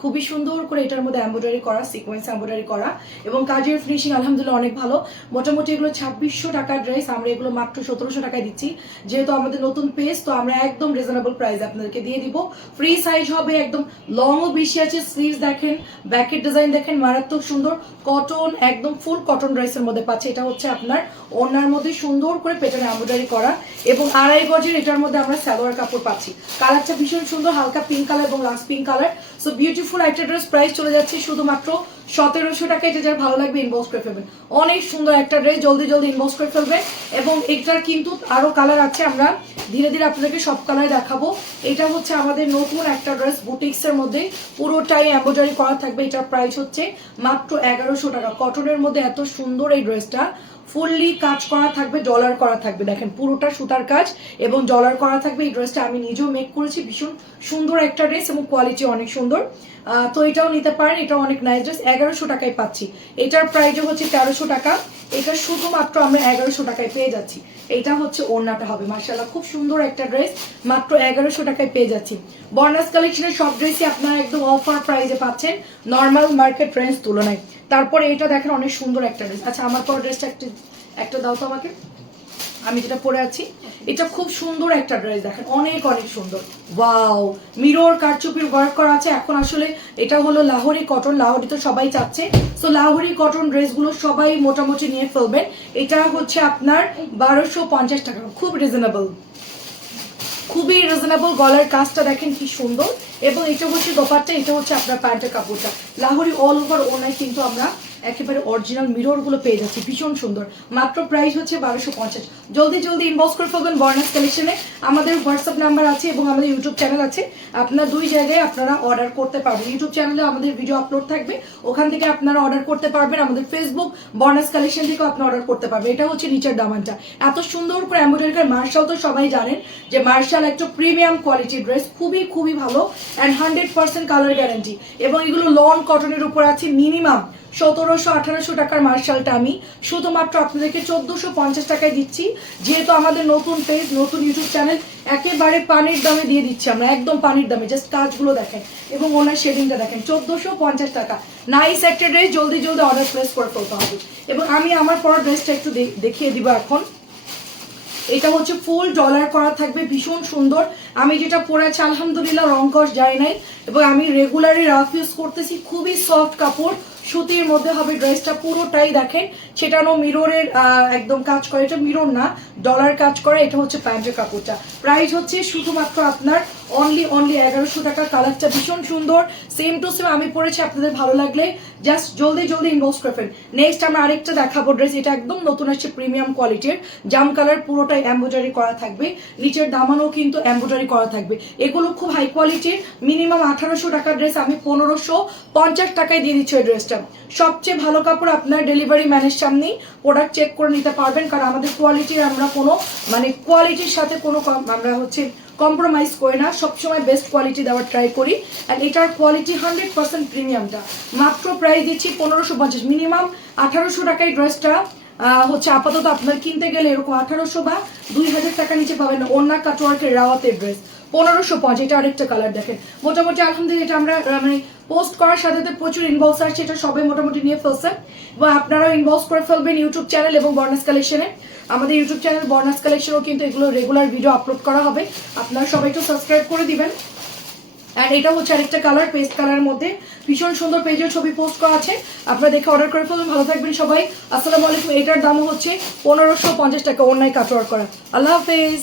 খুবই সুন্দর করে এটার মধ্যে করা করা। এবং কাজের ফিনিশিং আলহামদুলিল্লাহ অনেক ভালো। মোটামুটি এগুলো ছাব্বিশশো টাকার ড্রেস আমরা এগুলো মাত্র সতেরোশো টাকায় দিচ্ছি। যেহেতু আমাদের নতুন পেজ তো আমরা একদম রিজনেবল প্রাইস আপনাদেরকে দিয়ে দিব। ফ্রি সাইজ হবে, একদম লংও বেশি আছে। স্লিভস দেখেন ব্যাকের ডিজাইন দেখেন মারাত্মক সুন্দর কটন একদম ফুল কটন ড্রেসের মধ্যে পাচ্ছে। এটা হচ্ছে আপনার ওনার মধ্যে সুন্দর করে পেটার এম্ব্রয়ডারি করা এবং আড়াই গজের এটার মধ্যে আমরা সালোয়ার কাপড় পাচ্ছি। কালারটা ভীষণ সুন্দর, হালকা পিঙ্ক কালার এবং last pink colour so beautiful একটা ড্রেস প্রাইস চলে যাচ্ছে শুধুমাত্র সতেরোশো টাকা। এটা যার ভালো লাগবে ইনবক্স করে ফেলবেন। অনেক সুন্দর একটা ড্রেস জলদি জলদি ইনবক্স করে ফেলবেন এবং এটার কিন্তু আরও কালার আছে। আমরা ধীরে ধীরে আপনাদেরকে সব কালার দেখাবো। এটা হচ্ছে আমাদের নতুন একটা ড্রেস বুটিক্স এর মধ্যে পুরোটাই এম্ব্রয়ডারি করা থাকবে। এটার প্রাইস হচ্ছে মাত্র এগারোশো টাকা। কটনের মধ্যে এত সুন্দর এই ড্রেসটা ফুললি কাজ করা থাকবে ডলার করা থাকবে। দেখেন, পুরোটা সুতার কাজ এবং ডলার করা থাকবে। এই ড্রেসটা আমি নিজেও মেক করেছি। ভীষণ সুন্দর একটা ড্রেস এবং কোয়ালিটি অনেক সুন্দর। তো এটাও নিতে পারেন। এটা অনেক নাইস ড্রেস এগারোশো টাকায় পাচ্ছি। এটার প্রাইসও হচ্ছে তেরোশো টাকা। এটা শুধুমাত্র আমরা এগারোশো টাকায় পেয়ে যাচ্ছি। এটা হচ্ছে ওড়নাটা হবে। মার্শাল্লাহ খুব সুন্দর একটা ড্রেস মাত্র এগারোশো টাকায় পেয়ে যাচ্ছি। বর্নাস কালেকশনের সব ড্রেসই আপনারা একদম অফার প্রাইসে পাচ্ছেন। নর্মাল মার্কেট রেঞ্জ তুলনায়। তারপরে এটা দেখেন অনেক সুন্দর একটা ড্রেস আচ্ছা আমার পর ড্রেসটা একটা একটা দাও তো আমাকে। আমি যেটা পরে আছি। এটা খুব সুন্দর একটা ড্রেস দেখেন, অনেক অনেক সুন্দর। ওয়াও! মিরর কারচুপির ওয়ার্ক করা আছে। এখন আসলে এটা হলো লাহোরি কটন লাহোরি তো সবাই চাচ্ছে। সো লাহোরি কটন ড্রেসগুলো সবাই মোটামুটি নিয়ে ফেলবেন। এটা হচ্ছে আপনার বারোশো পঞ্চাশ টাকা। খুব রিজনেবল খুবই রিজনেবল গলার কাজটা দেখেন কি সুন্দর। এবং এটা হচ্ছে দোপাট্টা, এটা হচ্ছে আপনার প্যান্টের কাপড়টা। লাহোরি অল ওভার ওনায় কিন্তু আমরা একেবারে অরিজিনাল মিররগুলো পেয়ে যাচ্ছি, ভীষণ সুন্দর। মাত্র প্রাইস হচ্ছে বারোশো পঞ্চাশ। জলদি জলদি ইনবক্স করে ফেলবেন বর্নাস কালেকশনে আমাদের হোয়াটসঅ্যাপ নাম্বার আছে এবং আমাদের ইউটিউব চ্যানেল আছে। আপনার দুই জায়গায় আপনারা অর্ডার করতে পারবেন। ইউটিউব চ্যানেলে আমাদের ভিডিও আপলোড থাকবে। ওখান থেকে আপনারা অর্ডার করতে পারবেন। আমাদের ফেসবুক বর্নাস কালেকশন থেকেও আপনি অর্ডার করতে পারবেন। এটা হচ্ছে নিচের দামানটা এত সুন্দর করে করে। মার্শাল তো সবাই জানেন যে মার্শাল একটা প্রিমিয়াম কোয়ালিটির ড্রেস খুবই খুবই ভালো। And hundred percent colour guarantee এবং এগুলো লন কটনের উপর আছে মিনিমাম সতেরোশো, আঠারোশো টাকার মার্শালটা আমি। শুধুমাত্র আপনাদেরকে চোদ্দশো পঞ্চাশ টাকায় দিচ্ছি। যেহেতু আমাদের নতুন পেজ নতুন ইউটিউব চ্যানেল একেবারে পানির দামে দিয়ে দিচ্ছি আমরা, একদম পানির দামে। জাস্ট কাজগুলো দেখেন এবং ওনার শেডিংটা দেখেন, চোদ্দশো পঞ্চাশ টাকা। নাইস একটা ড্রেস জলদি জলদি অর্ডার প্লেস করে ফেলতে হবে। এবং আমি আমার পর ড্রেসটা একটু দেখিয়ে দিব এখন। এটা হচ্ছে ফুল ডলার করা থাকবে, ভীষণ সুন্দর। আমি যেটা পরেছি আলহামদুলিল্লাহ রং কষ যায় নাই। এবং আমি রেগুলারই রাফ ইউজ করতেছি, খুবই সফট কাপড়। সুতির মধ্যে হবে ড্রেসটা পুরোটাই দেখেন। সেটানো মিররের একদম কাজ করে। এটা মিরর না ডলার কাজ করে। এটা হচ্ছে প্যান্টের কাপড়টা। প্রাইস হচ্ছে শুধুমাত্র আপনার অনলি অনলি এগারোশো টাকা। কালারটা ভীষণ সুন্দর। সেম টু সেম আমি পরেছি, আপনাদের ভালো লাগলে জাস্ট জলদি জলদি ইনভেস্ট করবেন নেক্সট আমরা আরেকটা দেখাবো ড্রেস এটা একদম নতুন আসছে প্রিমিয়াম কোয়ালিটির জাম কালার পুরোটাই এম্ব্রয়ডারি করা থাকবে। নিচের দামানও কিন্তু এম্ব্রয়ডারি করা থাকবে। এগুলো খুব হাই কোয়ালিটির মিনিমাম আঠারোশো টাকার ড্রেস আমি পনেরোশো পঞ্চাশ টাকায় দিয়ে দিচ্ছি ওই ড্রেসটা সবচেয়ে ভালো কাপড় আপনার ডেলিভারি ম্যানের সামনেই প্রোডাক্ট চেক করে নিতে পারবেন, কারণ আমাদের কোয়ালিটির আমরা কোনো মানে কোয়ালিটির সাথে কোনো আমরা হচ্ছে কম্প্রোমাইজ করি না। সবসময় বেস্ট কোয়ালিটি দেওয়ার ট্রাই করি। আর এটার কোয়ালিটি হান্ড্রেড পার্সেন্ট প্রিমিয়ামটা মাত্র প্রাইস দিচ্ছি পনেরোশো পঞ্চাশ। মিনিমাম আঠারোশো টাকায় ড্রেসটা হচ্ছে আপাতত আপনার কিনতে গেলে এরকম আঠারোশো বা দুই হাজার টাকা নিচে পাবেন না। অন্য কাটওয়ার্কের রাওয়াতের ড্রেস পনেরোশো পঞ্চাশ এটা আরেকটা কালার দেখেন। মোটামুটি আলহামদুলিল্লাহ এটা আমরা মানে পোস্ট করার সাথে সাথে প্রচুর ইনবক্স আসছে, এটা সবাই মোটামুটি নিয়ে ফেলছেন এবং আপনারাও ইনবক্স করে ফেলবেন ইউটিউব চ্যানেল এবং বর্নাস কালেকশনে আমাদের ইউটিউব চ্যানেল বর্নাস কালেকশনও কিন্তু এগুলো রেগুলার ভিডিও আপলোড করা হবে। আপনারা সবাই একটু সাবস্ক্রাইব করে দিবেন। আর এটা হচ্ছে আরেকটা কালার পেস্ট কালার মধ্যে। ভীষণ সুন্দর পেজের ছবি পোস্ট করা আছে। আপনারা দেখে অর্ডার করে ফেলুন ভালো থাকবেন সবাই। আসসালামু আলাইকুম। এটার দামও হচ্ছে পনেরোশো পঞ্চাশ টাকা, অন্যায় কাটওয়ার করা। আল্লাহ হাফেজ।